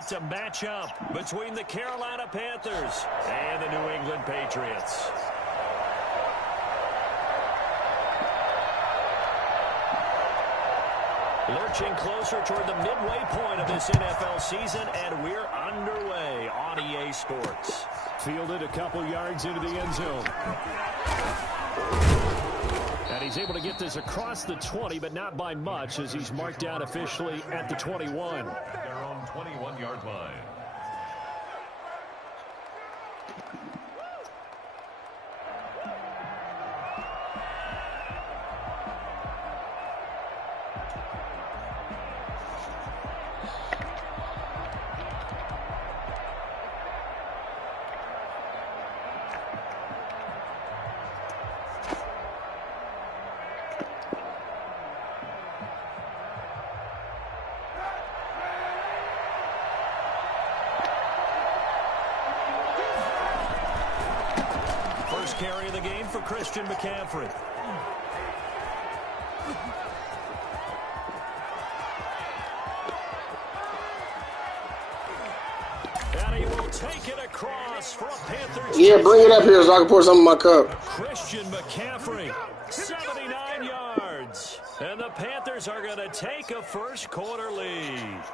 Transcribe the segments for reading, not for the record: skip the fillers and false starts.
set to match up between the Carolina Panthers and the New England Patriots. Lurching closer toward the midway point of this NFL season, and we're underway on EA Sports. Fielded a couple yards into the end zone. And he's able to get this across the 20, but not by much, as he's marked down officially at the 21. Their own 21-yard line. Carry of the game for Christian McCaffrey. And he will take it across for a Panthers. Yeah, bring it up here so I can pour some in my cup. Christian McCaffrey, 79 yards. And the Panthers are going to take a first quarter lead.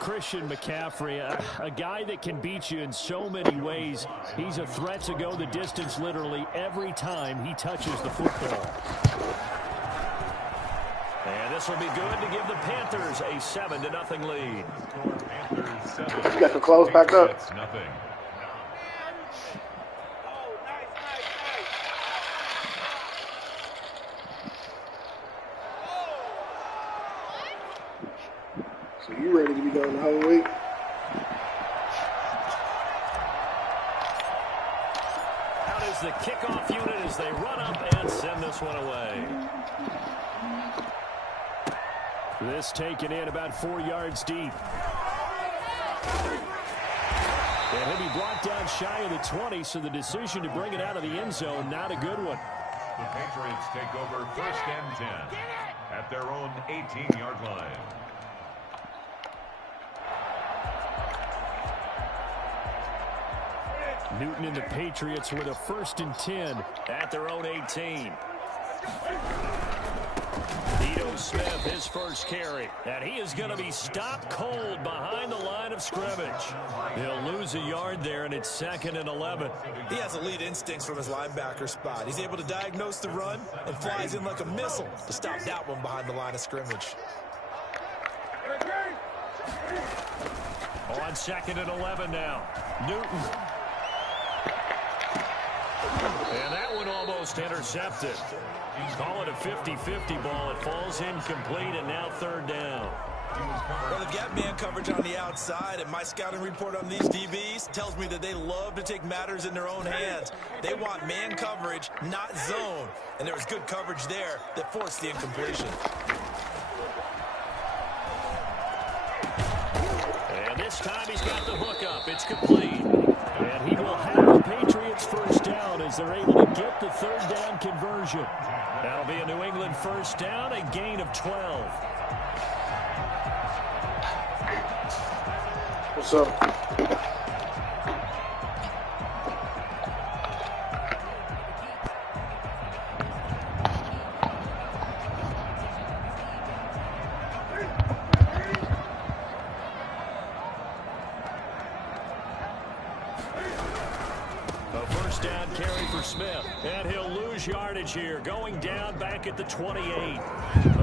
Christian McCaffrey, a guy that can beat you in so many ways. He's a threat to go the distance literally every time he touches the football. And this will be good to give the Panthers a 7-0 lead. You got the clothes packed up. Nothing. You ready to be done the whole week? Out is the kickoff unit as they run up and send this one away. This taken in about 4 yards deep. And he'll be brought down shy of the 20, so the decision to bring it out of the end zone, not a good one. The Patriots take over 1st and 10 at their own 18-yard line. Newton and the Patriots with a 1st and 10 at their own 18. Ito Smith, his first carry. And he is going to be stopped cold behind the line of scrimmage. He'll lose a yard there, and it's 2nd and 11. He has elite instincts from his linebacker spot. He's able to diagnose the run and flies in like a missile to stop that one behind the line of scrimmage. On 2nd and 11 now. Newton. And that one almost intercepted. Call it a 50-50 ball. It falls incomplete, and now 3rd down. Well, they've got man coverage on the outside, and my scouting report on these DBs tells me that they love to take matters in their own hands. They want man coverage, not zone. And there was good coverage there that forced the incompletion. And this time he's got the hook up. It's complete. And he will have the Patriots first down as they're able to get the 3rd down conversion. That'll be a New England first down, a gain of 12. What's up? Down carry for Smith, and he'll lose yardage here, going down back at the 28.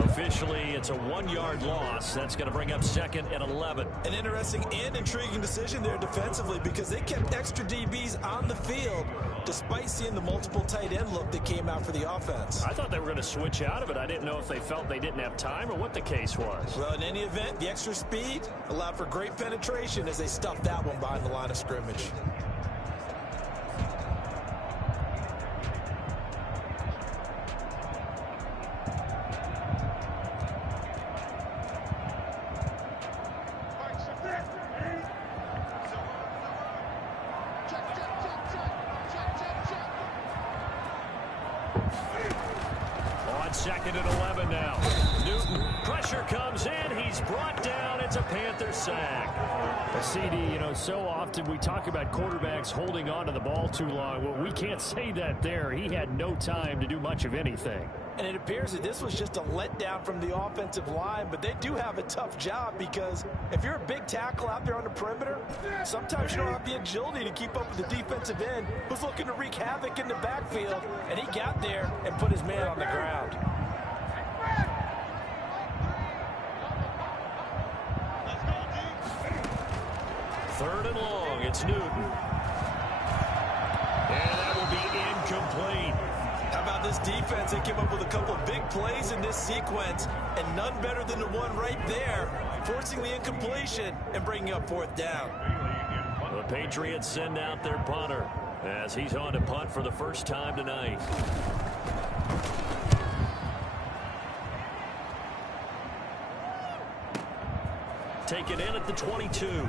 Officially, it's a 1-yard loss. That's going to bring up 2nd and 11. An interesting and intriguing decision there defensively, because they kept extra DBs on the field despite seeing the multiple tight end look that came out for the offense. I thought they were going to switch out of it. I didn't know if they felt they didn't have time or what the case was. Well, in any event, the extra speed allowed for great penetration as they stuffed that one behind the line of scrimmage. On 2nd and 11 now. Newton, pressure pressure comes in. He's brought down. It's a Panther sack. A CD, you know, so often we talk about quarterbacks holding on to the ball too long. Well, we can't say that there. He had no time to do much of anything. And it appears that this was just a letdown from the offensive line, but they do have a tough job because if you're a big tackle out there on the perimeter, sometimes you don't have the agility to keep up with the defensive end who's looking to wreak havoc in the backfield, and he got there and put his man on the ground. Third and long, it's Newton. And that will be incomplete. How about this defense? They came up with a couple of big plays in this sequence, and none better than the one right there, forcing the incompletion and bringing up fourth down. The Patriots send out their punter as he's on to punt for the first time tonight. Taken in at the 22.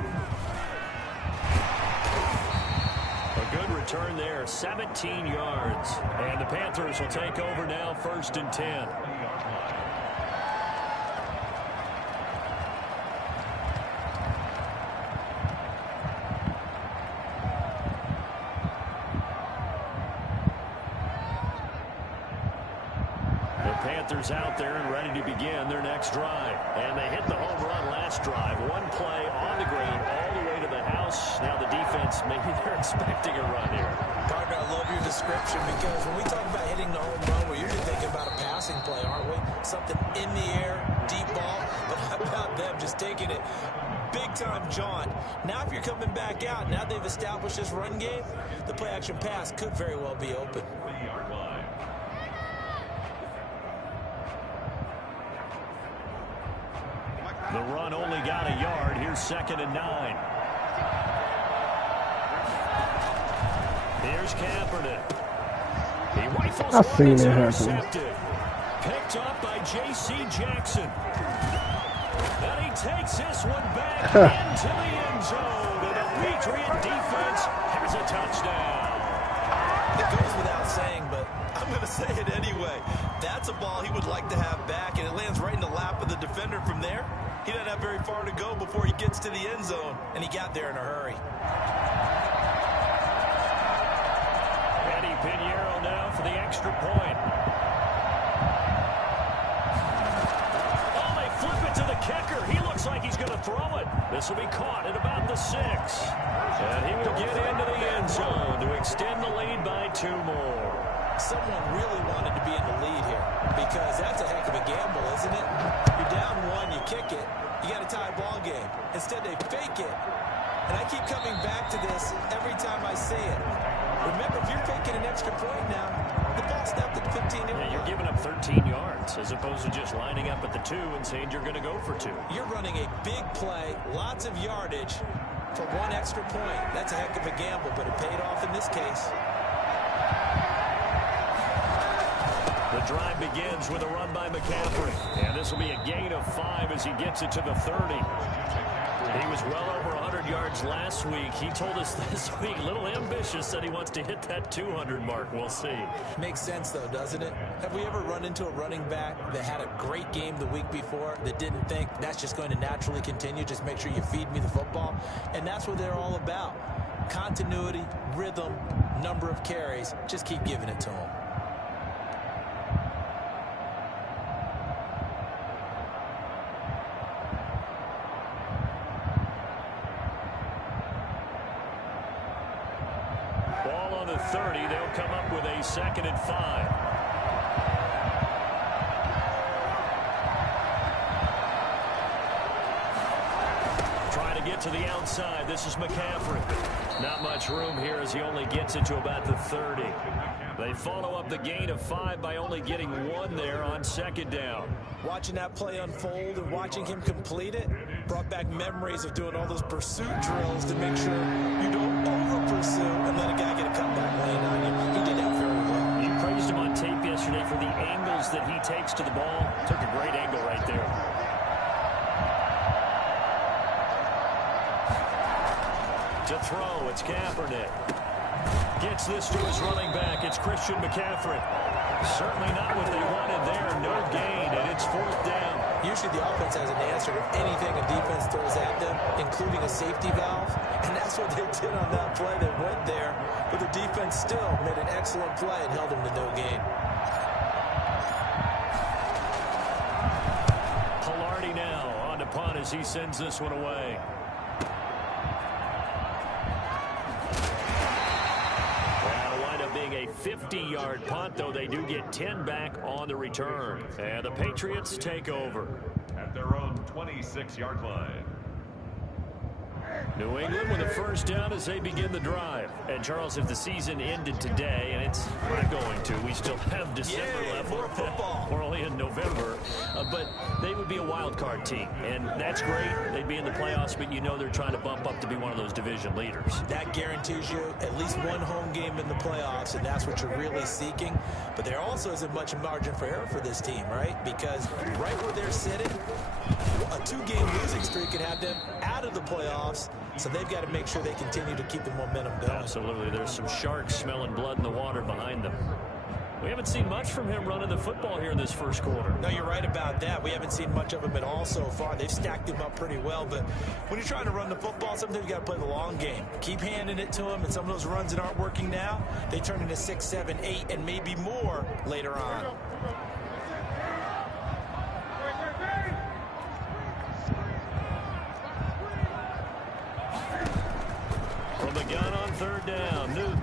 A good return there, 17 yards. And the Panthers will take over now, 1st and 10. The Panthers out there and ready to begin their next drive. And they hit the home run last drive. One play on the ground all the way to the house. Now the defense, maybe they're expecting a run here. Partner, I love your description because when we talk about hitting the home run, we're usually thinking about a passing play, aren't we? Something in the air, deep ball. But how about them just taking it big-time jaunt? Now if you're coming back out, now they've established this run game, the play-action pass could very well be open. The run only got a yard. Here's 2nd and 9. Here's Kaepernick. He rifles I've seen one, it happen. intercepted. Picked up by J.C. Jackson. And he takes this one back into the end zone. And the Patriot defense has a touchdown. It goes without saying, but I'm going to say it anyway. That's a ball he would like to have back, and it lands right in the lap of the defender from there. He doesn't have very far to go before he gets to the end zone, and he got there in a hurry. Eddie Pinheiro now for the extra point. Oh, they flip it to the kicker. He looks like he's going to throw it. This will be caught at about the 6. And he will get into the end zone to extend the lead by 2 more. Someone really wanted to be in the lead here because that's a heck of a gamble, isn't it? You're down 1, you kick it, you got a tie ball game. Instead, they fake it. And I keep coming back to this every time I say it. Remember, if you're faking an extra point now, the ball snapped at the 15-yard line. You're giving up 13 yards as opposed to just lining up at the 2 and saying you're going to go for 2. You're running a big play, lots of yardage for 1 extra point. That's a heck of a gamble, but it paid off in this case. The drive begins with a run by McCaffrey. And this will be a gain of 5 as he gets it to the 30. He was well over 100 yards last week. He told us this week, a little ambitious, that he wants to hit that 200 mark. We'll see. Makes sense, though, doesn't it? Have we ever run into a running back that had a great game the week before that didn't think that's just going to naturally continue? Just make sure you feed me the football. And that's what they're all about. Continuity, rhythm, number of carries. Just keep giving it to them. Ball on the 30. They'll come up with a 2nd and 5. Trying to get to the outside. This is McCaffrey. Not much room here as he only gets it to about the 30. They follow up the gain of 5 by only getting 1 there on 2nd down. Watching that play unfold and watching him complete it brought back memories of doing all those pursuit drills to make sure you don't over-pursue and let a guy get a cutback lane on you. He did that very well. You praised him on tape yesterday for the angles that he takes to the ball. Took a great angle right there. To throw, it's Kaepernick. Gets this to his running back. It's Christian McCaffrey. Certainly not what they wanted there. No gain, and it's 4th down. Usually the offense has an answer to anything a defense throws at them, including a safety valve. And that's what they did on that play. They went there, but the defense still made an excellent play and held them to no gain. Pilardi now on to punt as he sends this one away. That'll wind up being a 50-yard punt, though they do get 10 back on the return. And the Patriots take over at their own 26-yard line. New England with a first down as they begin the drive. And, Charles, if the season ended today, and it's not going to, we still have December left. More football. We're only in November. But they would be a wild card team. And that's great. They'd be in the playoffs, but you know they're trying to bump up to be one of those division leaders. That guarantees you at least one home game in the playoffs, and that's what you're really seeking. But there also isn't much margin for error for this team, right? Because right where they're sitting, a two-game losing streak could have them out of the playoffs. So they've got to make sure they continue to keep the momentum going. Absolutely. There's some sharks smelling blood in the water behind them. We haven't seen much from him running the football here in this first quarter. No, you're right about that. We haven't seen much of him at all so far. They've stacked him up pretty well. But when you're trying to run the football, sometimes you got to play the long game. Keep handing it to him, and some of those runs that aren't working now, they turn into 6, 7, 8, and maybe more later on. From the gun on third down, Newton.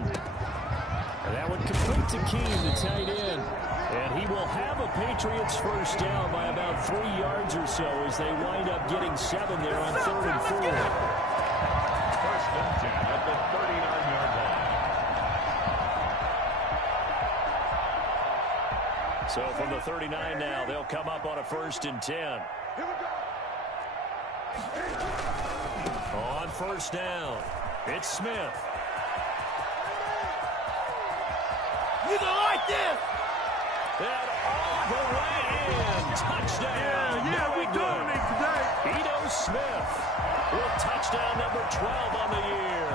And that one complete to Keene, the tight end. And he will have a Patriots first down by about 3 yards or so as they wind up getting 7 there on 3rd and 4. First and 10 at the 39-yard line. So from the 39 now, they'll come up on a 1st and 10. On first down, it's Smith. You don't like this? And all the way in. Touchdown. Yeah, we dominate today. Ito Smith with touchdown number 12 on the year.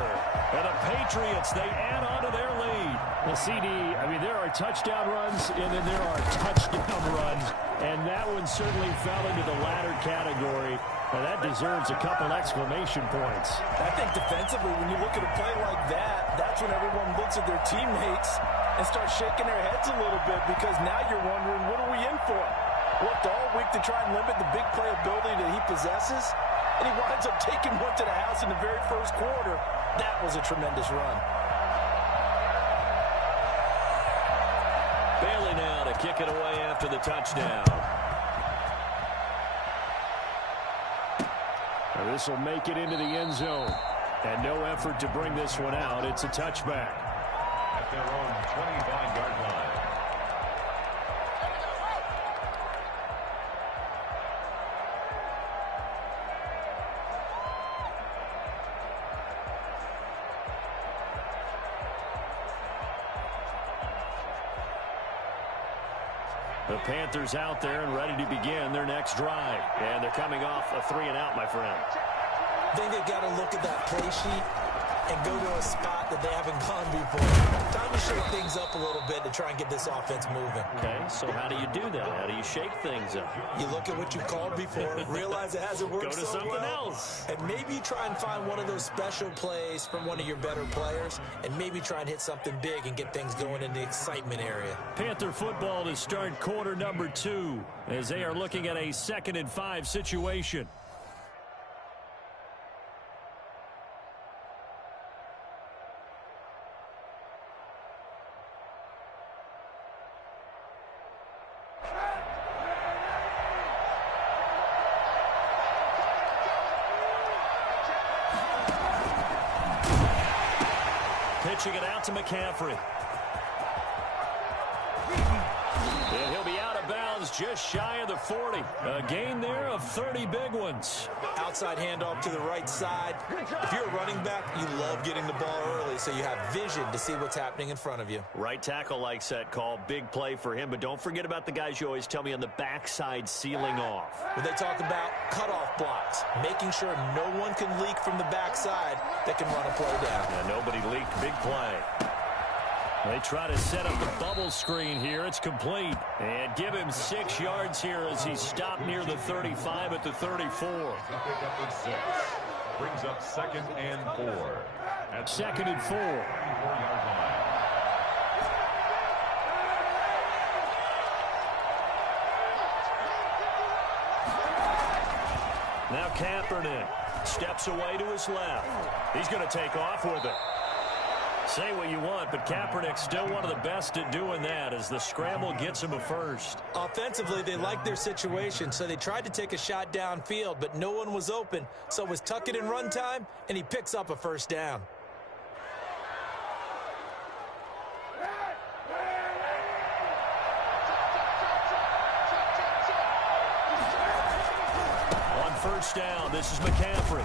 And the Patriots, they add on to their lead. Well, CD, I mean, there are touchdown runs, and then there are touchdown runs. And that one certainly fell into the latter category. Now, that deserves a couple exclamation points. I think defensively, when you look at a play like that, that's when everyone looks at their teammates and starts shaking their heads a little bit, because now you're wondering, what are we in for? Worked all week to try and limit the big play ability that he possesses, and he winds up taking one to the house in the very first quarter. That was a tremendous run. Bailey now to kick it away after the touchdown. Now this will make it into the end zone. And no effort to bring this one out. It's a touchback. At their own 25-yard line. The Panthers out there and ready to begin their next drive. And they're coming off a 3 and out, my friend. I think they've got to look at that play sheet and go to a spot that they haven't gone before. Time to shake things up a little bit to try and get this offense moving. Okay, so how do you do that? How do you shake things up? You look at what you called before, realize it hasn't worked Go to so something well, else. and maybe try and find one of those special plays from one of your better players, and maybe try and hit something big and get things going in the excitement area. Panther football to start quarter number 2 as they are looking at a 2nd and 5 situation. Pitching it out to McCaffrey. And he'll be out of bounds just shy of the 40. A gain there of 30 big ones. Outside handoff to the right side. If you're a running back, you love getting the ball early so you have vision to see what's happening in front of you. Right tackle likes that call. Big play for him. But don't forget about the guys you always tell me on the backside sealing off. When they talk about cutoff blocks, making sure no one can leak from the backside that can run a play down. Yeah, nobody leaked. Big play. They try to set up the bubble screen here. It's complete. And give him 6 yards here as he stopped near the 35 at the 34. Brings up 2nd and 4. At 2nd and 4. 34-yard line. Now Kaepernick steps away to his left. He's going to take off with it. Say what you want, but Kaepernick's still one of the best at doing that as the scramble gets him a first. Offensively, they liked their situation, so they tried to take a shot downfield, but no one was open. So it was tuck it in run time, and he picks up a first down. First down, this is McCaffrey.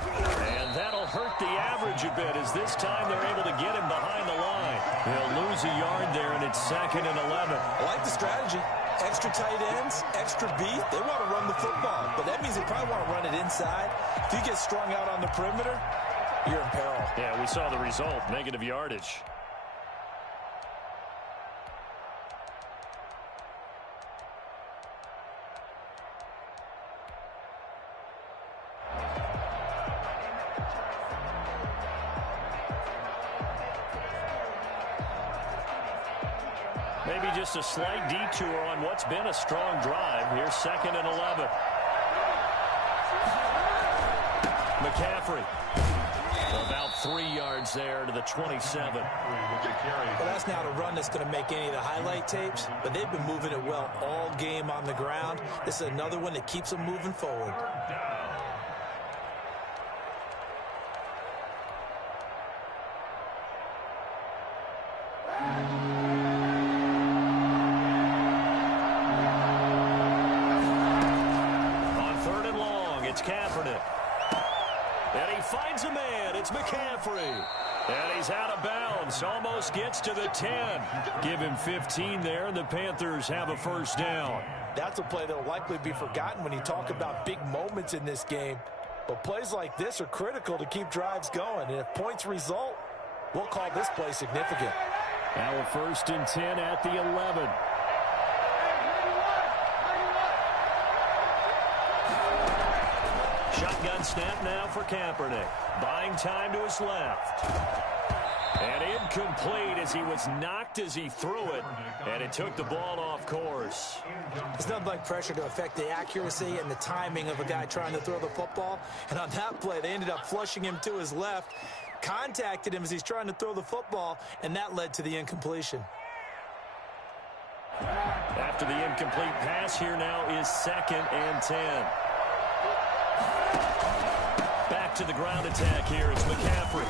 And that'll hurt the average a bit as this time they're able to get him behind the line. He'll lose a yard there, and it's 2nd and 11. I like the strategy. Extra tight ends, extra beef. They want to run the football, but that means they probably want to run it inside. If you get strung out on the perimeter, you're in peril. Yeah, we saw the result, negative yardage. Maybe just a slight detour on what's been a strong drive. Here's 2nd and 11. McCaffrey. About 3 yards there to the 27. Well, that's not a run that's going to make any of the highlight tapes, but they've been moving it well all game on the ground. This is another one that keeps them moving forward. Finds a man. It's McCaffrey. And he's out of bounds. Almost gets to the 10. Give him 15 there, and the Panthers have a first down. That's a play that will likely be forgotten when you talk about big moments in this game. But plays like this are critical to keep drives going. And if points result, we'll call this play significant. Now a 1st and 10 at the 11. Shotgun snap now for Kaepernick. Buying time to his left. And incomplete as he was knocked as he threw it. And it took the ball off course. There's nothing like pressure to affect the accuracy and the timing of a guy trying to throw the football. And on that play, they ended up flushing him to his left. Contacted him as he's trying to throw the football. And that led to the incompletion. After the incomplete pass, here now is 2nd and 10. Back to the ground attack here. It's McCaffrey.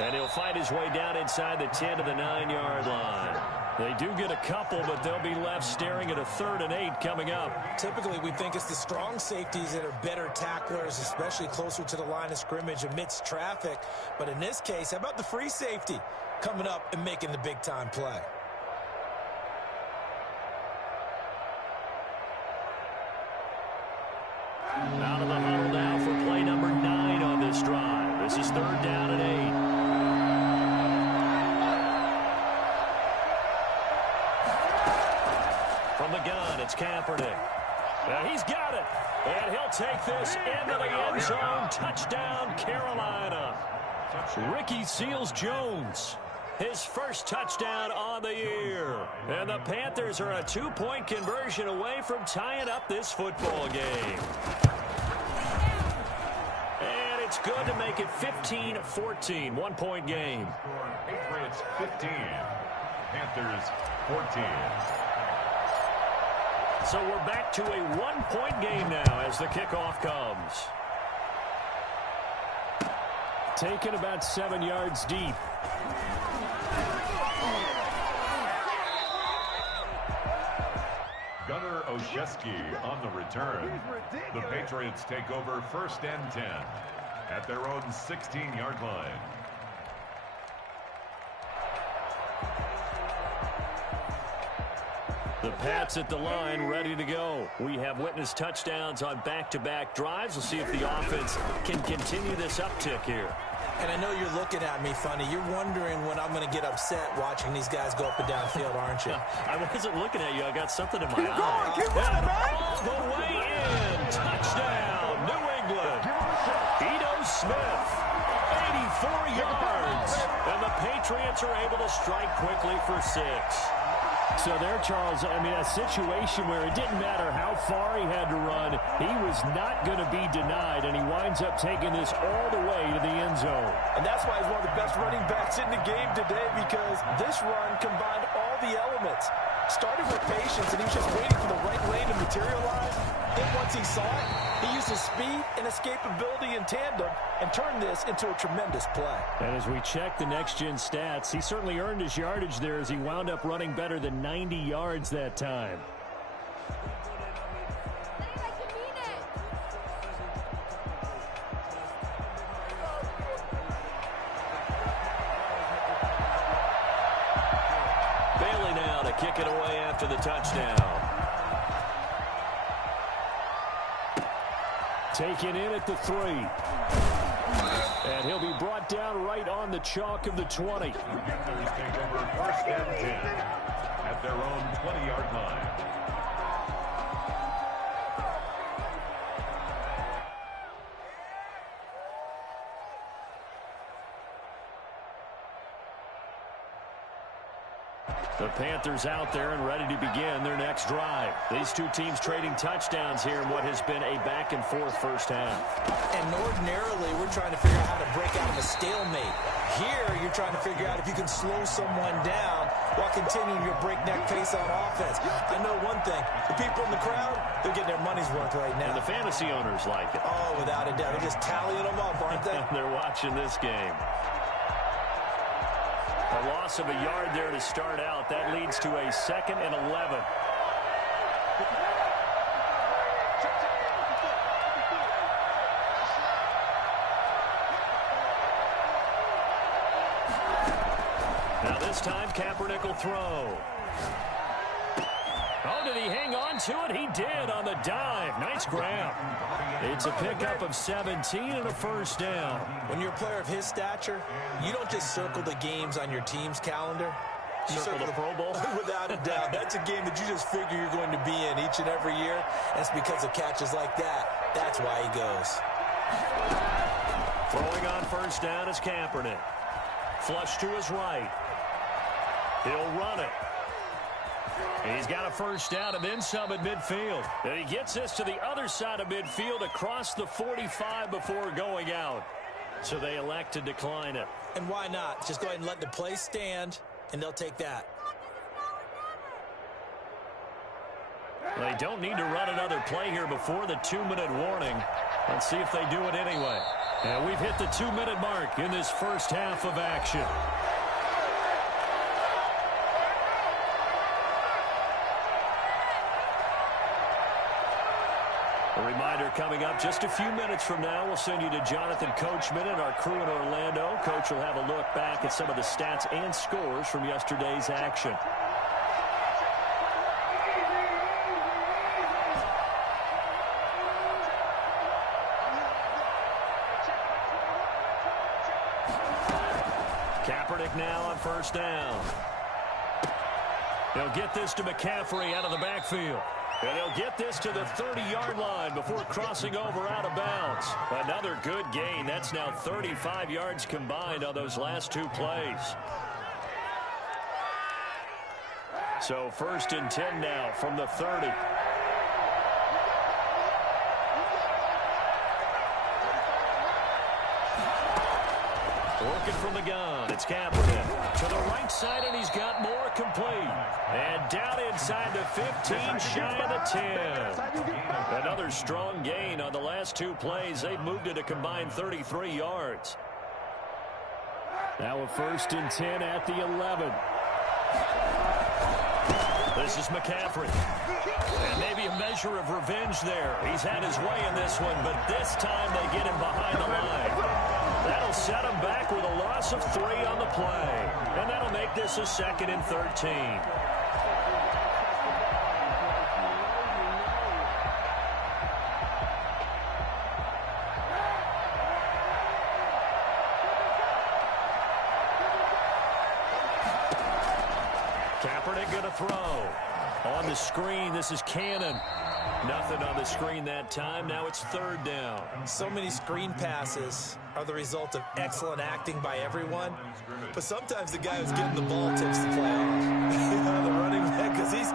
And he'll fight his way down inside the 10 to the 9-yard line. They do get a couple, but they'll be left staring at a 3rd and 8 coming up. Typically, we think it's the strong safeties that are better tacklers, especially closer to the line of scrimmage amidst traffic. But in this case, how about the free safety coming up and making the big-time play? Out of the huddle now for play number 9 on this drive. This is 3rd down and 8. From the gun, it's Kaepernick. Now he's got it. And he'll take this into the end zone. Touchdown, Carolina. Ricky Seals-Jones. His first touchdown on the year. And the Panthers are a 2-point conversion away from tying up this football game. And it's good to make it 15-14, 1-point game. Patriots 15, Panthers 14. So we're back to a 1-point game now as the kickoff comes. Taken about 7 yards deep. Gunnar Olszewski on the return. The Patriots take over 1st and 10 at their own 16-yard line. The Pats at the line, ready to go. We have witnessed touchdowns on back-to-back drives. We'll see if the offense can continue this uptick here. And I know you're looking at me funny. You're wondering when I'm going to get upset watching these guys go up and down field, aren't you? I wasn't looking at you. I got something in my eye. Keep running, man. All the way in. Touchdown, New England. Ito Smith, 84 yards. And the Patriots are able to strike quickly for 6. So there, Charles, I mean, a situation where it didn't matter how far he had to run, he was not going to be denied, and he winds up taking this all the way to the end zone. And that's why he's one of the best running backs in the game today, because this run combined all the elements. Started with patience, and he was just waiting for the right lane to materialize. Then once he saw it, he used his speed and escapability in tandem and turned this into a tremendous play. And as we check the next-gen stats, he certainly earned his yardage there as he wound up running better than 90 yards that time. Bailey now to kick it away after the touchdown. Taken in at the 3. And he'll be brought down right on the chalk of the 20. The Panthers take over 1st and 10 at their own 20-yard line. The Panthers out there and ready to begin their next drive. These two teams trading touchdowns here in what has been a back-and-forth first half. And ordinarily, we're trying to figure out how to break out of a stalemate. Here, you're trying to figure out if you can slow someone down while continuing your breakneck pace on offense. I know one thing. The people in the crowd, they're getting their money's worth right now. And the fantasy owners like it. Oh, without a doubt. They're just tallying them up, aren't they? They're watching this game. A loss of a yard there to start out. That leads to a 2nd and 11. Now this time, Kaepernick will throw. Oh, did he hang on to it? He did on the dive. Nice grab. It's a pickup of 17 and a first down. When you're a player of his stature, you don't just circle the games on your team's calendar. You Circle the Pro Bowl? Without a doubt. That's a game that you just figure you're going to be in each and every year. And it's because of catches like that. That's why he goes. Throwing on first down is Kaepernick. Flush to his right. He'll run it. He's got a first down and then some at midfield. And he gets this to the other side of midfield across the 45 before going out. So they elect to decline it. And why not? Just go ahead and let the play stand, and they'll take that. They don't need to run another play here before the 2-minute warning. Let's see if they do it anyway. And we've hit the 2-minute mark in this first half of action. A reminder coming up just a few minutes from now, we'll send you to Jonathan Coachman and our crew in Orlando. Coach will have a look back at some of the stats and scores from yesterday's action. Kaepernick now on first down. He'll get this to McCaffrey out of the backfield. And he'll get this to the 30-yard line before crossing over out of bounds. Another good gain. That's now 35 yards combined on those last 2 plays. So 1st and 10 now from the 30. Working from the gun, it's Kaepernick. To the right side, and he's got more complete. And down inside the 15, shy of the 10. Another strong gain on the last 2 plays. They've moved it a combined 33 yards. Now a 1st and 10 at the 11. This is McCaffrey. And maybe a measure of revenge there. He's had his way in this one, but this time they get him behind the line. That'll set him back with a loss of 3 on the play. And that'll make this a 2nd and 13. Kaepernick going to throw. On the screen, this is Cannon. Nothing on the screen that time. Now it's third down. So many screen passes are the result of excellent acting by everyone. But sometimes the guy who's getting the ball tips the play off. The running back, because he's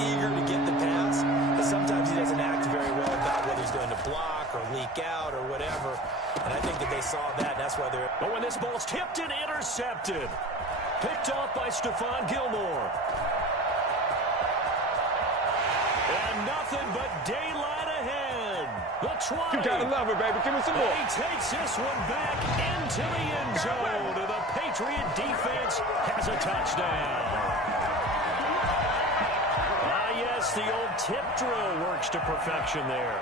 eager to get the pass. But sometimes he doesn't act very well about whether he's going to block or leak out or whatever. And I think that they saw that, and that's why they're... But when this ball's tipped and intercepted. Picked off by Stephon Gilmore. And nothing but daylight ahead. The 20. You gotta love it, baby. Give me some more. He takes this one back into the end zone. And the Patriot defense has a touchdown. Yes, the old tip drill works to perfection there.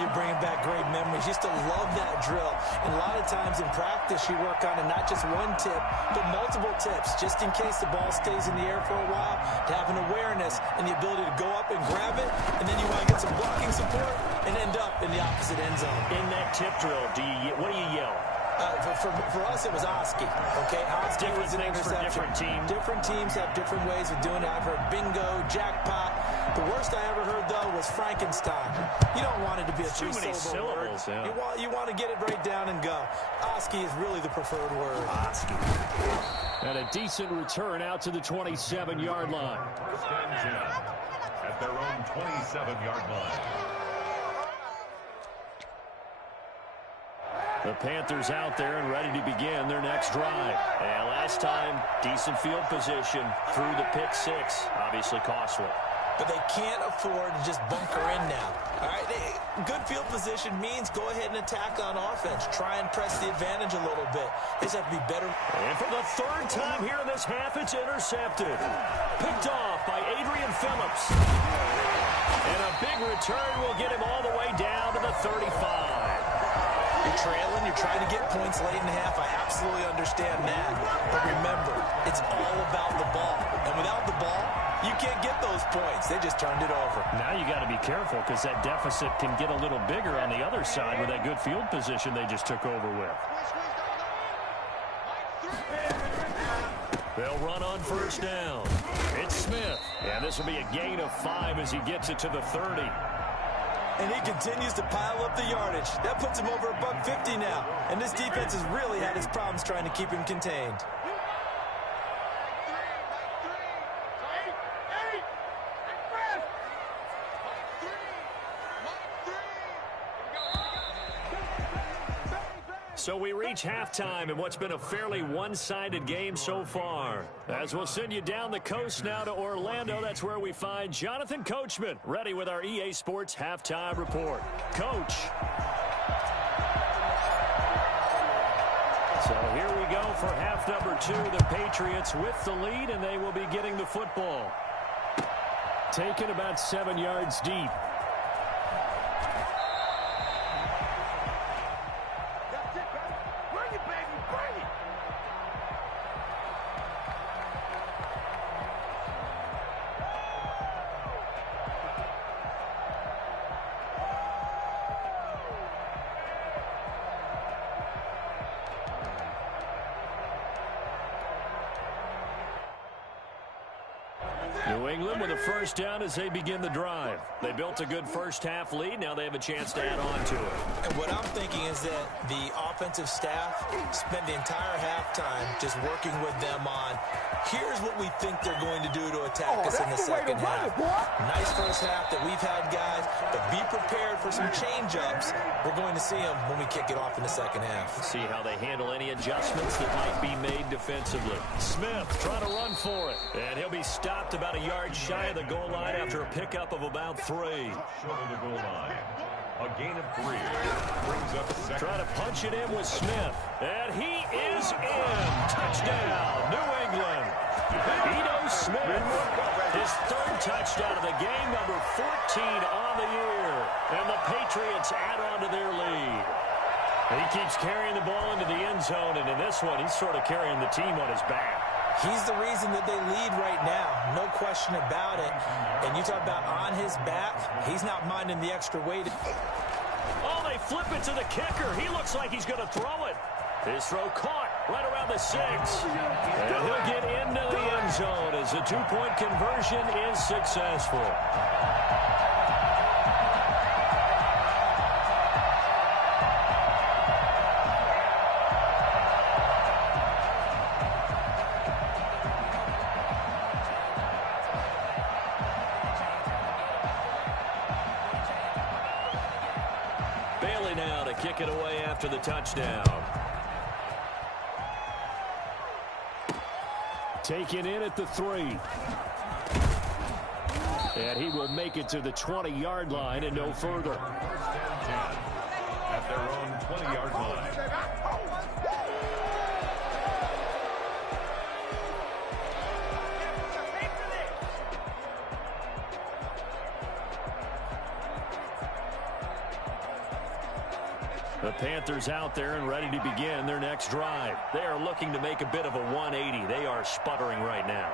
You're bringing back great memories. Used to love that drill. And a lot of times in practice, you work on it, not just one tip, but multiple tips, just in case the ball stays in the air for a while, to have an awareness and the ability to go up and grab it, and then you want to get some blocking support and end up in the opposite end zone. In that tip drill, what do you yell? For us, it was Oski. Okay, Oski was an interception. Different teams. Different teams have different ways of doing it. I've heard bingo, jackpot. The worst I ever heard, though, was Frankenstein. You don't want it to be a three-syllable word. Yeah. You want to get it right down and go. Oski is really the preferred word. Oski. And a decent return out to the 27-yard line. First and 10 at their own 27-yard line. The Panthers out there and ready to begin their next drive. And last time, decent field position through the pick six. Obviously costly. But they can't afford to just bunker in now. All right, good field position means go ahead and attack on offense. Try and press the advantage a little bit. They just have to be better. And for the third time here in this half, it's intercepted. Picked off by Adrian Phillips. And a big return will get him all the way down to the 35. You're trailing, you're trying to get points late in the half. I absolutely understand that. But remember, it's all about the ball. And without the ball, you can't get those points. They just turned it over. Now you got to be careful because that deficit can get a little bigger on the other side with that good field position they just took over with. They'll run on first down. It's Smith. And this will be a gain of 5 as he gets it to the 30. And he continues to pile up the yardage. That puts him over $150 now. And this defense has really had its problems trying to keep him contained. So we reach halftime in what's been a fairly one-sided game so far. As we'll send you down the coast now to Orlando, that's where we find Jonathan Coachman, ready with our EA Sports Halftime Report. Coach. So here we go for half number 2. The Patriots with the lead, and they will be getting the football. Taken about 7 yards deep. New England with a first down as they begin the drive. They built a good first half lead. Now they have a chance to add on to it. And what I'm thinking is that the offensive staff spent the entire halftime just working with them on, here's what we think they're going to do to attack us in the second half. Nice first half that we've had, guys, but be prepared for some change-ups. We're going to see them when we kick it off in the second half. See how they handle any adjustments that might be made defensively. Smith trying to run for it, and he'll be stopped about a yard shy of the goal line after a pickup of about 3. Short of the goal line. A gain of 3. Brings up second. Trying to punch it in with Smith. And he is in. Touchdown, New England. Ito Smith. His third touchdown of the game, number 14 on the year. And the Patriots add on to their lead. He keeps carrying the ball into the end zone, and in this one, he's sort of carrying the team on his back. He's the reason that they lead right now, no question about it. And you talk about on his back, he's not minding the extra weight. Oh, they flip it to the kicker. He looks like he's going to throw it. His throw caught, right around the 6. And he'll get into the end zone as the two-point conversion is successful. Bailey now to kick it away after the touchdown. Taken in at the 3. And he will make it to the 20-yard line and no further. First and 10 at their own 20-yard line. The Panthers out there and ready to begin their next drive. They are looking to make a bit of a 180. They are sputtering right now.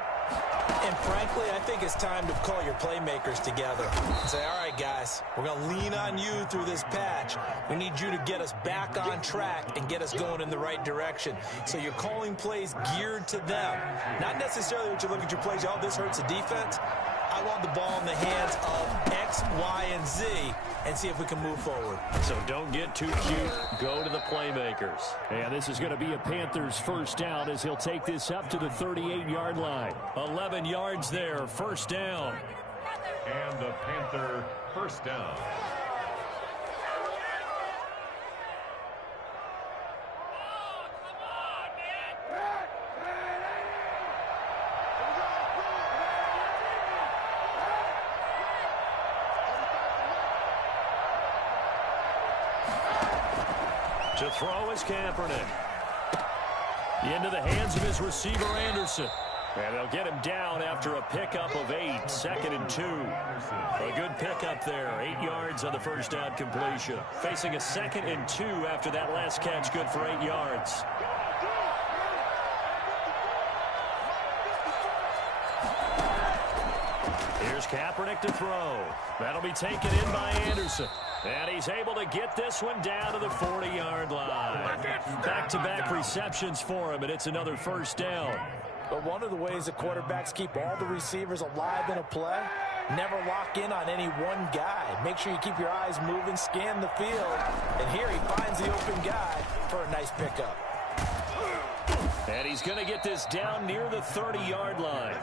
And frankly, I think it's time to call your playmakers together and say, all right, guys, we're going to lean on you through this patch. We need you to get us back on track and get us going in the right direction. So you're calling plays geared to them. Not necessarily what you look at your plays, oh, this hurts the defense. I want the ball in the hands of X, Y, and Z and see if we can move forward. So don't get too cute. Go to the playmakers. And this is going to be a Panthers first down as he'll take this up to the 38-yard line. 11 yards there, first down. And the Panther first down. To throw is Kaepernick. Into the hands of his receiver, Anderson. And they'll get him down after a pickup of 8, 2nd and 2. A good pickup there, 8 yards on the first down completion. Facing a 2nd and 2 after that last catch, good for 8 yards. Here's Kaepernick to throw. That'll be taken in by Anderson. And he's able to get this one down to the 40-yard line. Back-to-back receptions for him, and it's another first down. But one of the ways the quarterbacks keep all the receivers alive in a play, never lock in on any one guy. Make sure you keep your eyes moving, scan the field. And here he finds the open guy for a nice pickup. And he's going to get this down near the 30-yard line.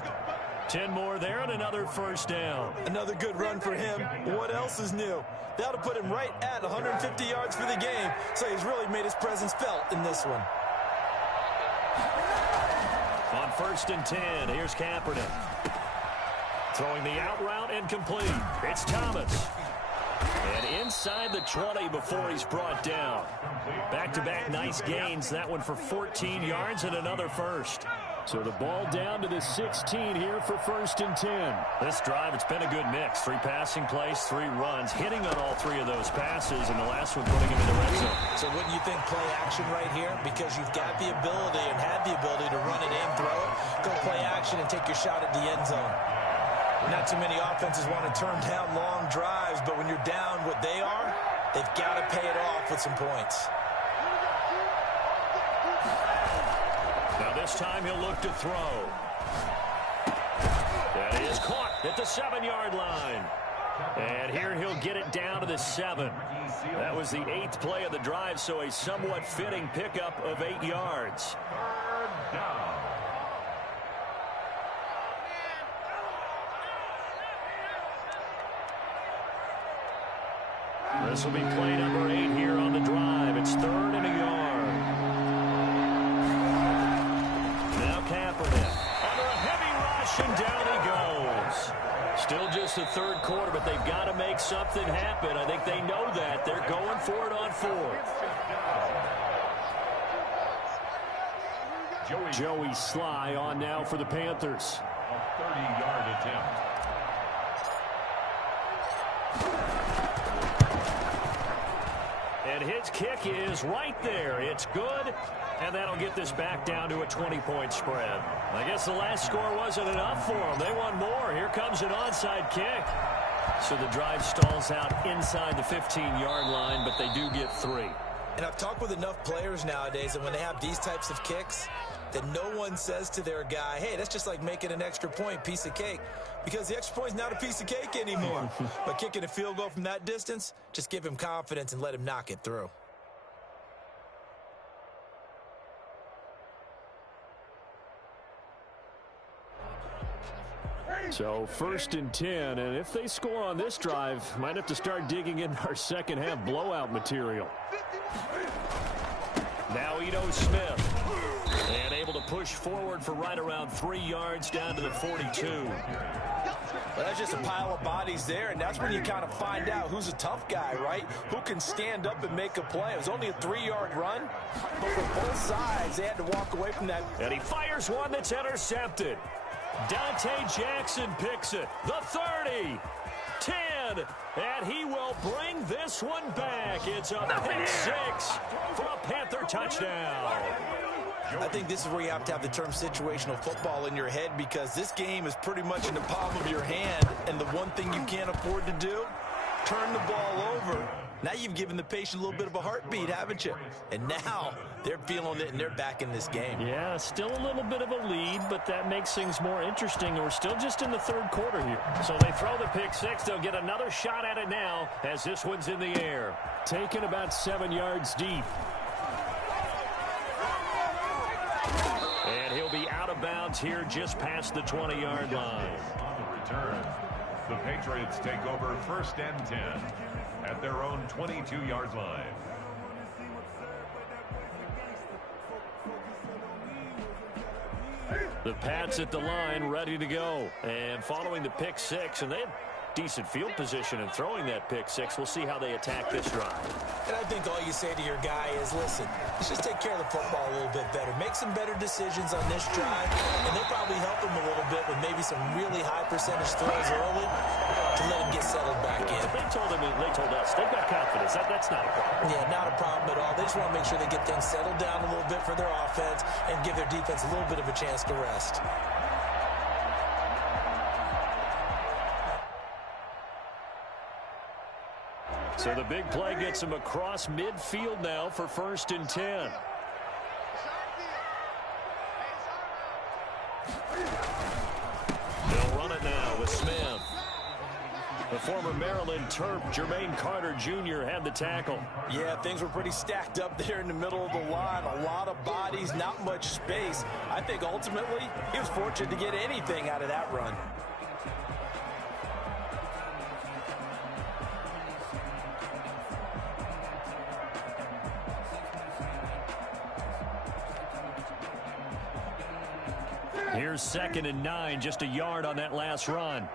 10 more there and another first down. Another good run for him. What else is new? That'll put him right at 150 yards for the game. So he's really made his presence felt in this one. On 1st and 10, here's Kaepernick. Throwing the out route and complete. It's Thomas. And inside the 20 before he's brought down. Back-to-back nice gains. That one for 14 yards and another first. So the ball down to the 16 here for 1st and 10. This drive, it's been a good mix. 3 passing plays, 3 runs, hitting on all 3 of those passes, and the last one putting him in the red zone. So wouldn't you think play action right here? Because you've got the ability and had the ability to run it and throw it. Go play action and take your shot at the end zone. Not too many offenses want to turn down long drives, but when you're down what they are, they've got to pay it off with some points. Now this time he'll look to throw. That is caught at the 7-yard line. And here he'll get it down to the 7. That was the 8th play of the drive, so a somewhat fitting pickup of 8 yards. Third down. This will be play number 8 here on the drive. It's 3rd and a yard. Now Kaepernick under a heavy rush, and down he goes. Still just the 3rd quarter, but they've got to make something happen. I think they know that. They're going for it on 4th. Joey Sly on now for the Panthers. A 30-yard attempt. And his kick is right there. It's good, and that'll get this back down to a 20-point spread. I guess the last score wasn't enough for them. They want more. Here comes an onside kick. So the drive stalls out inside the 15-yard line, but they do get 3. And I've talked with enough players nowadays, and when they have these types of kicks, that no one says to their guy, hey, that's just like making an extra point, piece of cake. Because the extra point's not a piece of cake anymore. But kicking a field goal from that distance, just give him confidence and let him knock it through. So 1st and 10, and if they score on this drive, might have to start digging in our second half blowout material. Now Ito Smith. And able to push forward for right around 3 yards down to the 42. Well, that's just a pile of bodies there, and that's when you kind of find out who's a tough guy, right? Who can stand up and make a play. It was only a 3-yard run, but for both sides, they had to walk away from that. And he fires one that's intercepted. Dante Jackson picks it. The 30. 10. And he will bring this one back. It's a pick 6 for a Panther touchdown. I think this is where you have to have the term situational football in your head, because this game is pretty much in the palm of your hand, and the one thing you can't afford to do, turn the ball over. Now you've given the patient a little bit of a heartbeat, haven't you? And now they're feeling it, and they're back in this game. Yeah, still a little bit of a lead, but that makes things more interesting. And we're still just in the 3rd quarter here. So they throw the pick 6. They'll get another shot at it now as this one's in the air. Taken about 7 yards deep. And he'll be out of bounds here just past the 20-yard line. On the return, the Patriots take over 1st and 10 at their own 22-yard line. The Pats at the line, ready to go. And following the pick 6, and they had decent field position in throwing that pick 6. We'll see how they attack this drive. And I think all you say to your guy is, listen, let's just take care of the football a little bit better. Make some better decisions on this drive, and they'll probably help him a little bit with maybe some really high percentage throws early to let him get settled back in. They told us they've got confidence. That's not a problem. Yeah, not a problem at all. They just want to make sure they get things settled down a little bit for their offense and give their defense a little bit of a chance to rest. So the big play gets him across midfield now for 1st and 10. They'll run it now with Smith. The former Maryland Terp, Jermaine Carter Jr. had the tackle. Yeah, things were pretty stacked up there in the middle of the line. A lot of bodies, not much space. I think ultimately he was fortunate to get anything out of that run. Here's 2nd and 9, just a yard on that last run.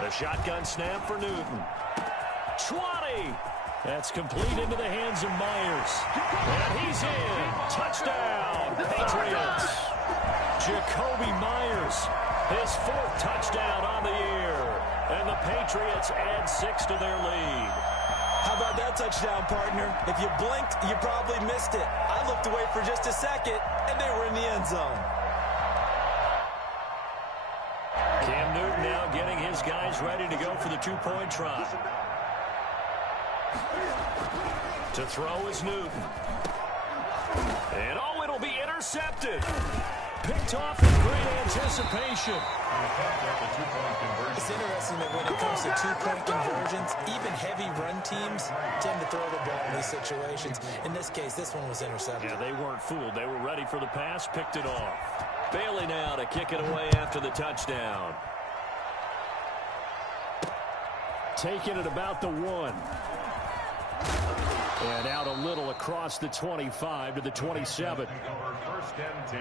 A shotgun snap for Newton. 20. That's complete into the hands of Myers. And he's in. Touchdown, Patriots. Jacoby Myers, his 4th touchdown on the year. And the Patriots add 6 to their lead. How about that touchdown, partner? If you blinked, you probably missed it. I looked away for just a second, and they were in the end zone. Cam Newton now getting his guys ready to go for the 2-point try. To throw is Newton. And oh, it'll be intercepted. Picked off in great anticipation. It's interesting that when it comes to 2-point conversions, even heavy run teams tend to throw the ball in these situations. In this case, this one was intercepted. Yeah, they weren't fooled. They were ready for the pass, picked it off. Bailey now to kick it away after the touchdown. Taking it about the 1. And out a little across the 25 to the 27. 1st and 10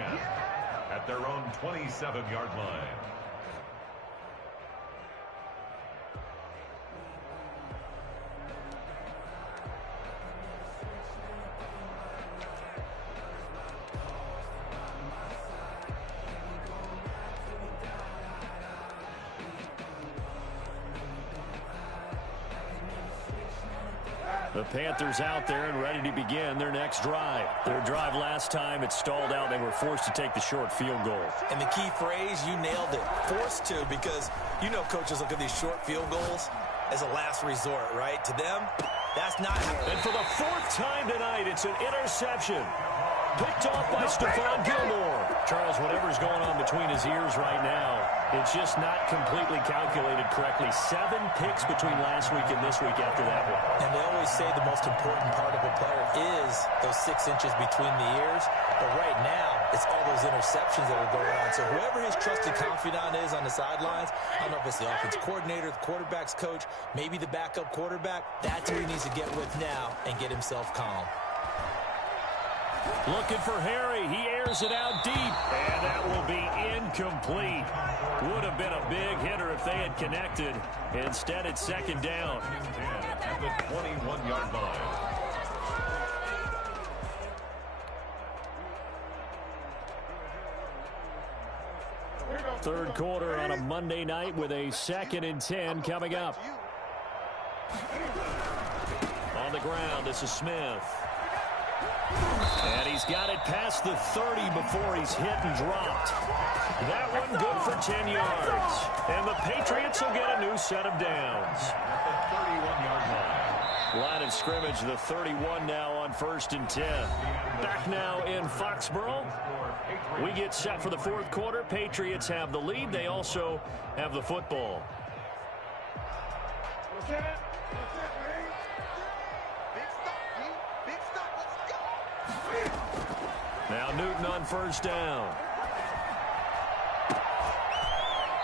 at their own 27-yard line. The Panthers out there and ready to begin their next drive. Their drive last time, it stalled out. They were forced to take the short field goal. And the key phrase, you nailed it, forced to, because you know coaches look at these short field goals as a last resort, right? To them, that's not happening. And for the fourth time tonight, it's an interception. Picked off by Stephon Gilmore. Charles, whatever's going on between his ears right now, it's just not completely calculated correctly. 7 picks between last week and this week after that one. And they always say the most important part of a player is those 6 inches between the ears. But right now, it's all those interceptions that are going on. So whoever his trusted confidant is on the sidelines, I don't know if it's the offense coordinator, the quarterback's coach, maybe the backup quarterback, that's who he needs to get with now and get himself calm. Looking for Harry. He airs it out deep. And that will be incomplete. Would have been a big hitter if they had connected. Instead, it's second down. At the 21-yard line. Third quarter on a Monday night with a 2nd and 10 coming up. On the ground, this is Smith. And he's got it past the 30 before he's hit and dropped. That one good for 10 yards. And the Patriots will get a new set of downs. At the 31-yard line. Line of scrimmage, the 31 now on 1st and 10. Back now in Foxborough. We get set for the fourth quarter. Patriots have the lead. They also have the football. Now Newton on first down.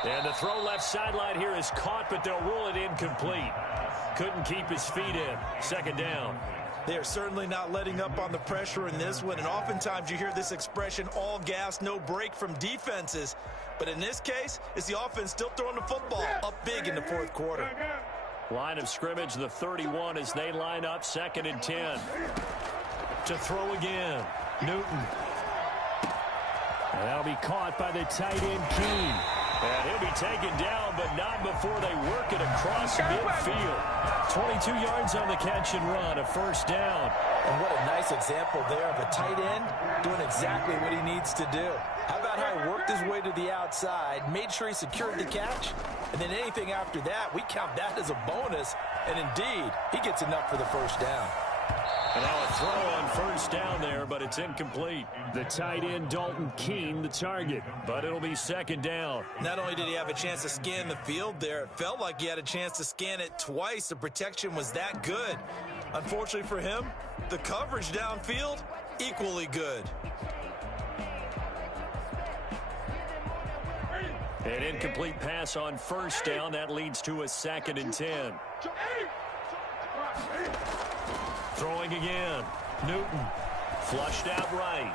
And the throw left sideline here is caught, but they'll rule it incomplete. Couldn't keep his feet in. Second down. They are certainly not letting up on the pressure in this one, and oftentimes you hear this expression, all gas, no break from defenses. But in this case, it's the offense still throwing the football up big in the fourth quarter. Line of scrimmage, the 31 as they line up, 2nd and 10. To throw again. Newton. And that'll be caught by the tight end, Keene. And he'll be taken down, but not before they work it across midfield. 22 yards on the catch and run, a first down. And what a nice example there of a tight end doing exactly what he needs to do. How about how he worked his way to the outside, made sure he secured the catch, and then anything after that, we count that as a bonus. And indeed, he gets enough for the first down. And now a throw on first down there, but it's incomplete. The tight end, Dalton Keene, the target, but it'll be second down. Not only did he have a chance to scan the field there, it felt like he had a chance to scan it twice. The protection was that good. Unfortunately for him, the coverage downfield, equally good. An incomplete pass on first down. That leads to a 2nd and 10. Throwing again. Newton flushed out right.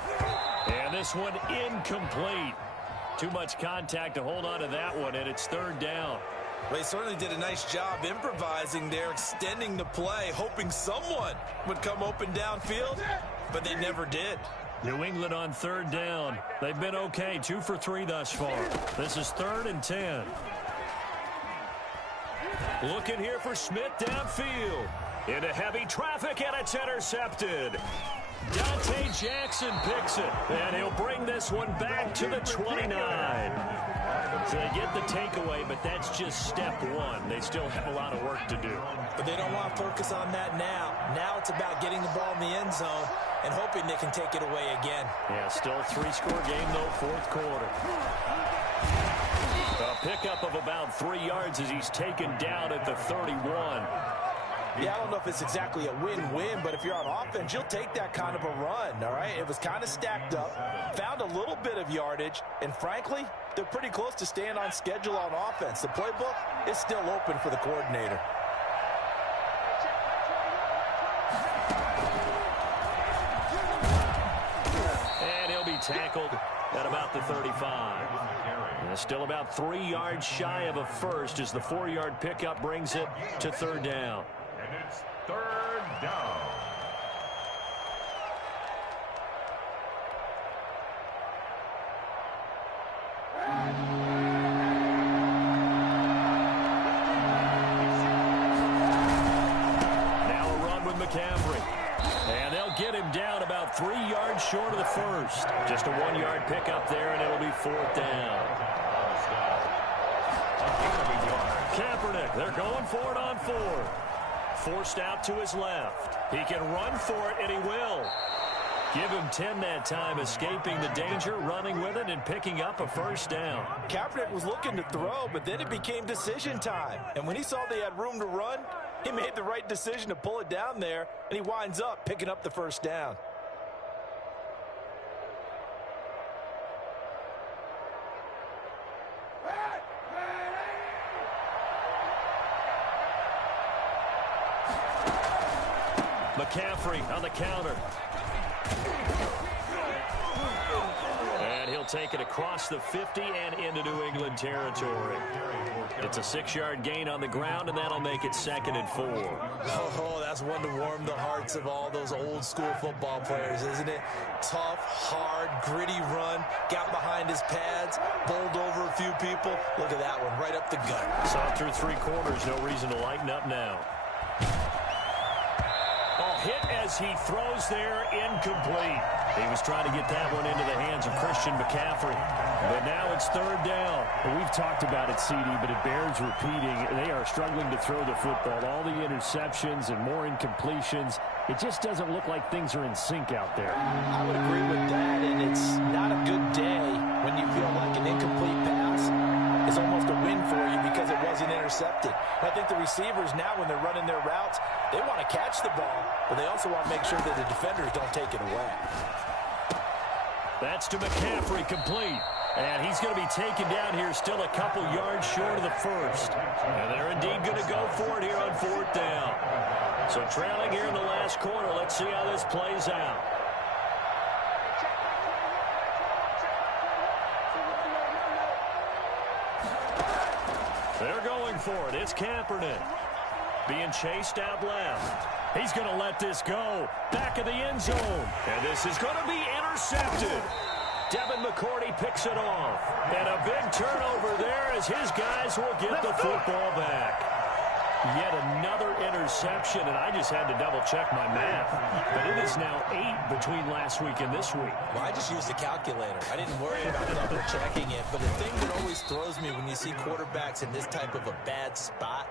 And this one incomplete. Too much contact to hold on to that one, and it's third down. They certainly did a nice job improvising there, extending the play, hoping someone would come open downfield, but they never did. New England on third down. They've been okay, 2 for 3 thus far. This is 3rd and 10. Looking here for Smith downfield. Into heavy traffic, and it's intercepted. Dante Jackson picks it, and he'll bring this one back to the 29. So they get the takeaway, but that's just step one. They still have a lot of work to do. But they don't want to focus on that now. Now it's about getting the ball in the end zone and hoping they can take it away again. Yeah, still a 3-score game, though, fourth quarter. A pickup of about 3 yards as he's taken down at the 31. Yeah, I don't know if it's exactly a win-win, but if you're on offense, you'll take that kind of a run, all right? It was kind of stacked up, found a little bit of yardage, and frankly, they're pretty close to staying on schedule on offense. The playbook is still open for the coordinator. And he'll be tackled at about the 35. And still about 3 yards shy of a first as the 4-yard pickup brings it to third down. And it's third down. him down about 3 yards short of the first. Just a 1-yard pickup there, and it'll be 4th down. Kaepernick, they're going for it on 4th. Forced out to his left. He can run for it, and he will. Give him 10 that time, escaping the danger, running with it, and picking up a 1st down. Kaepernick was looking to throw, but then it became decision time. And when he saw they had room to run, he made the right decision to pull it down there, and he winds up picking up the 1st down. McCaffrey on the counter. And he'll take it across the 50 and into New England territory. It's a 6-yard gain on the ground, and that'll make it 2nd and 4. Oh, that's one to warm the hearts of all those old-school football players, isn't it? Tough, hard, gritty run, got behind his pads, bowled over a few people. Look at that one, right up the gut. Saw through 3 quarters, no reason to lighten up now. Hit as he throws there, incomplete. He was trying to get that one into the hands of Christian McCaffrey. But now it's 3rd down. Well, we've talked about it, CD, but it bears repeating. They are struggling to throw the football. All the interceptions and more incompletions. It just doesn't look like things are in sync out there. I would agree with that, and it's not a good day when you feel like an incomplete pass is almost a win for you because it wasn't intercepted. I think the receivers now, when they're running their routes, they want to catch the ball, but they also want to make sure that the defenders don't take it away. That's to McCaffrey, complete. And he's going to be taken down here still a couple yards short of the 1st. And they're indeed going to go for it here on 4th down. So trailing here in the last quarter. Let's see how this plays out. They're going for it. It's Kaepernick. Being chased out left. He's going to let this go. Back of the end zone. And this is going to be intercepted. Devin McCourty picks it off. And a big turnover there as his guys will get the football back. Yet another interception, and I just had to double-check my math. But it is now 8 between last week and this week. Well, I just used the calculator. I didn't worry about double-checking it. But the thing that always throws me when you see quarterbacks in this type of a bad spot,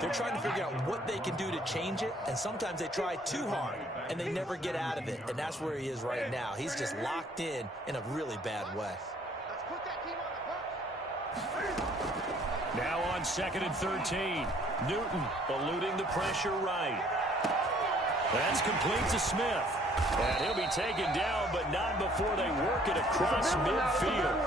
they're trying to figure out what they can do to change it, and sometimes they try too hard, and they never get out of it. And that's where he is right now. He's just locked in a really bad way. Now on 2nd and 13. Newton eluding the pressure right. That's complete to Smith. And he'll be taken down, but not before they work it across midfield.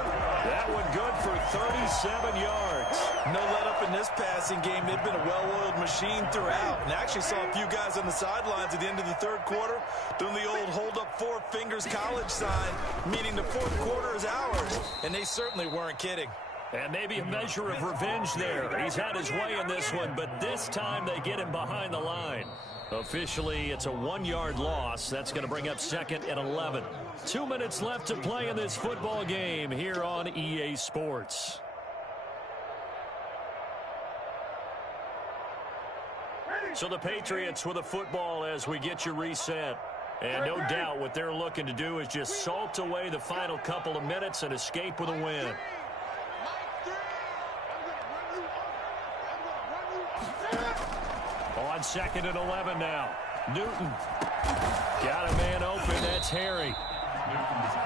That one good for 37 yards. No let up in this passing game. They've been a well-oiled machine throughout. And I actually saw a few guys on the sidelines at the end of the 3rd quarter doing the old hold up 4 fingers college sign, meaning the 4th quarter is ours. And they certainly weren't kidding. And maybe a measure of revenge there. He's had his way in this one, but this time they get him behind the line. Officially, it's a 1-yard loss. That's going to bring up 2nd and 11. 2 minutes left to play in this football game here on EA Sports. So the Patriots with a football as we get you reset. And no doubt what they're looking to do is just salt away the final couple of minutes and escape with a win. On 2nd and 11 now. Newton got a man open. That's Harry.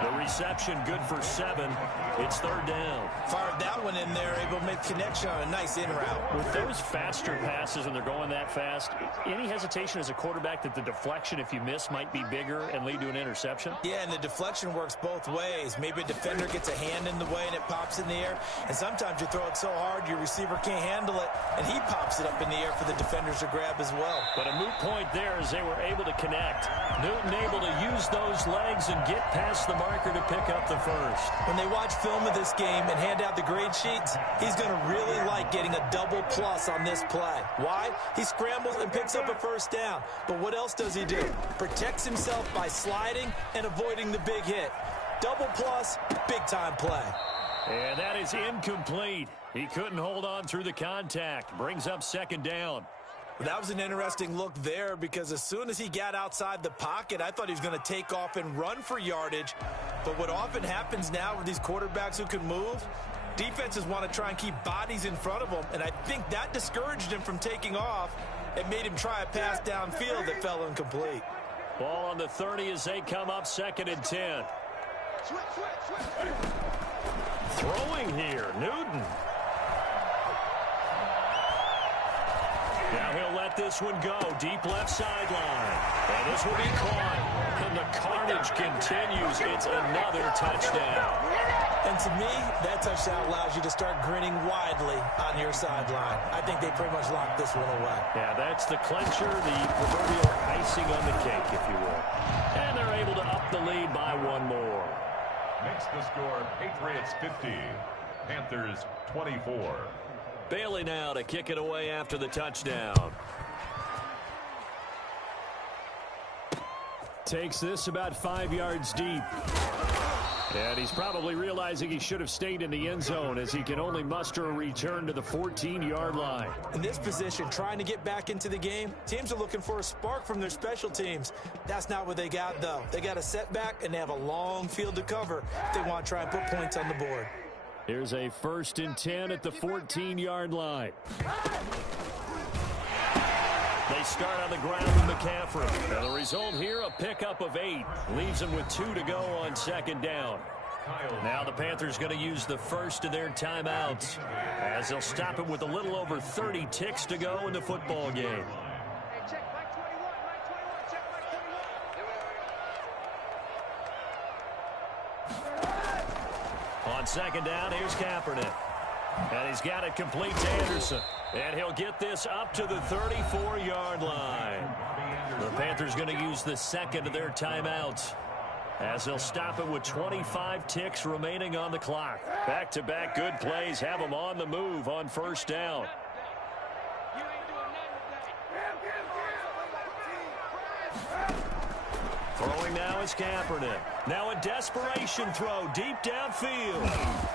The reception good for 7. It's 3rd down. Fired that one in there, able to make connection on a nice in route. With those faster passes and they're going that fast, any hesitation as a quarterback that the deflection, if you miss, might be bigger and lead to an interception? Yeah, and the deflection works both ways. Maybe a defender gets a hand in the way and it pops in the air. And sometimes you throw it so hard your receiver can't handle it, and he pops it up in the air for the defenders to grab as well. But a moot point there as they were able to connect. Newton able to use those legs and get past the marker to pick up the 1st. When they watch film of this game and hand out the grade sheets, he's going to really like getting a double plus on this play. Why? He scrambles and picks up a 1st down. But what else does he do? Protects himself by sliding and avoiding the big hit. Double plus, big-time play. And that is incomplete. He couldn't hold on through the contact. Brings up 2nd down. That was an interesting look there because as soon as he got outside the pocket, I thought he was going to take off and run for yardage. But what often happens now with these quarterbacks who can move, defenses want to try and keep bodies in front of them, and I think that discouraged him from taking off and made him try a pass downfield that fell incomplete. Ball on the 30 as they come up 2nd and 10. Throwing here, Newton. Now he'll let this one go. Deep left sideline. And this will be caught. And the carnage continues. It's another touchdown. And to me, that touchdown allows you to start grinning widely on your sideline. I think they pretty much locked this one away. Yeah, that's the clincher, the proverbial icing on the cake, if you will. And they're able to up the lead by one more. Makes the score Patriots 50, Panthers 24. Bailey now to kick it away after the touchdown. Takes this about 5 yards deep. And he's probably realizing he should have stayed in the end zone as he can only muster a return to the 14-yard line. In this position, trying to get back into the game, teams are looking for a spark from their special teams. That's not what they got, though. They got a setback, and they have a long field to cover if they want to try and put points on the board. Here's a 1st and 10 at the 14-yard line. They start on the ground with McCaffrey. And the result here, a pickup of 8. Leaves them with 2 to go on 2nd down. Now the Panthers going to use the first of their timeouts as they'll stop it with a little over 30 ticks to go in the football game. On 2nd down, here's Kaepernick. And he's got it complete to Anderson. And he'll get this up to the 34-yard line. The Panthers going to use the 2nd of their timeouts as they'll stop it with 25 ticks remaining on the clock. Back-to-back good plays have them on the move on 1st down. Throwing now is Kaepernick. Now a desperation throw deep downfield.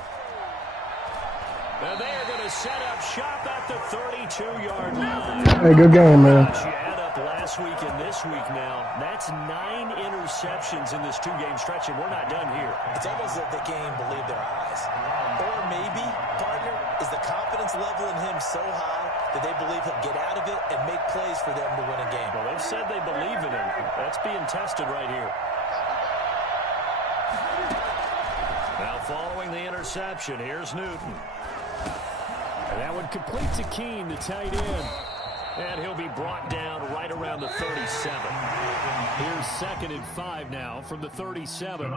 And they are going to set up shop at the 32-yard line. Hey, good game, man. You add up last week and this week now, that's 9 interceptions in this 2-game stretch, and we're not done here. It's almost like they can't even believe their eyes. Or maybe, partner, is the confidence level in him so high that they believe he'll get out of it and make plays for them to win a game. Well, they've said they believe in him. That's being tested right here. Now following the interception, here's Newton. And that one complete to Keene, the tight end. And he'll be brought down right around the 37. Here's 2nd and 5 now from the 37.